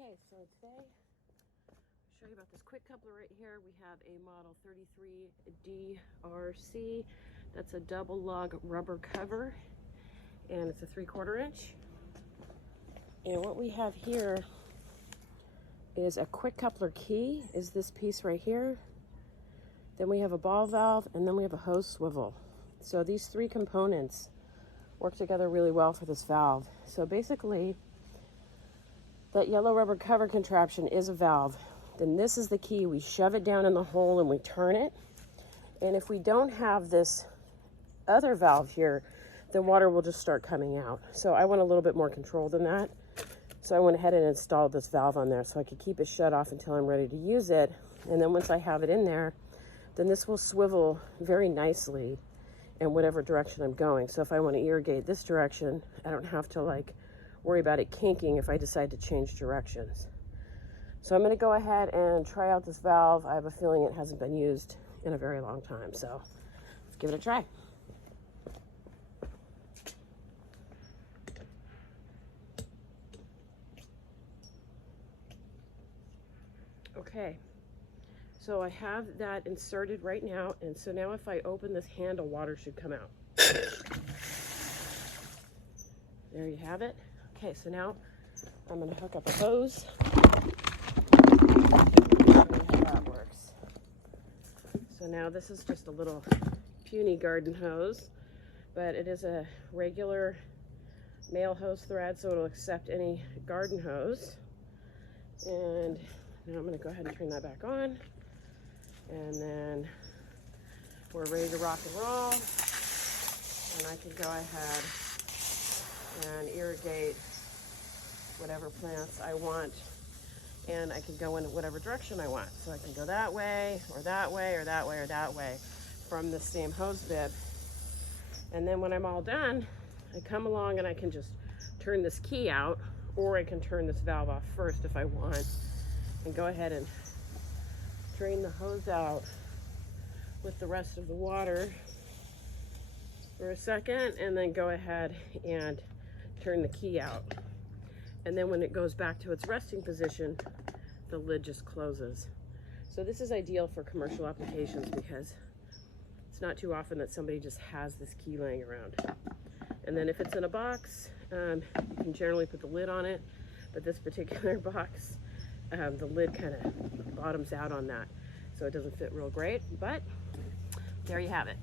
Okay, so today I'll show you about this quick coupler right here. We have a model 33DRC. That's a double lug rubber cover, and it's a 3/4 inch. And what we have here is a quick coupler key, is this piece right here. Then we have a ball valve, and then we have a hose swivel. So these three components work together really well for this valve. So basically, that yellow rubber cover contraption is a valve. Then this is the key. We shove it down in the hole and we turn it. And if we don't have this other valve here, then water will just start coming out. So I want a little bit more control than that. So I went ahead and installed this valve on there so I could keep it shut off until I'm ready to use it. And then once I have it in there, then this will swivel very nicely in whatever direction I'm going. So if I want to irrigate this direction, I don't have to worry about it kinking if I decide to change directions. So I'm going to go ahead and try out this valve. I have a feeling it hasn't been used in a very long time, so let's give it a try. Okay, so I have that inserted right now, and so now if I open this handle, water should come out. There you have it. Okay, so now I'm going to hook up a hose. How that works. So now this is just a little puny garden hose, but it is a regular male hose thread, so it'll accept any garden hose. And now I'm going to go ahead and turn that back on, and then we're ready to rock and roll. And I can go ahead and irrigate whatever plants I want, and I can go in whatever direction I want. So I can go that way, or that way, or that way, or that way from the same hose bib. And then when I'm all done, I come along and I can just turn this key out, or I can turn this valve off first if I want, and go ahead and drain the hose out with the rest of the water for a second, and then go ahead and turn the key out. And then when it goes back to its resting position, the lid just closes. So this is ideal for commercial applications because it's not too often that somebody just has this key laying around. And then if it's in a box, you can generally put the lid on it, but this particular box, the lid kind of bottoms out on that, so it doesn't fit real great, but there you have it.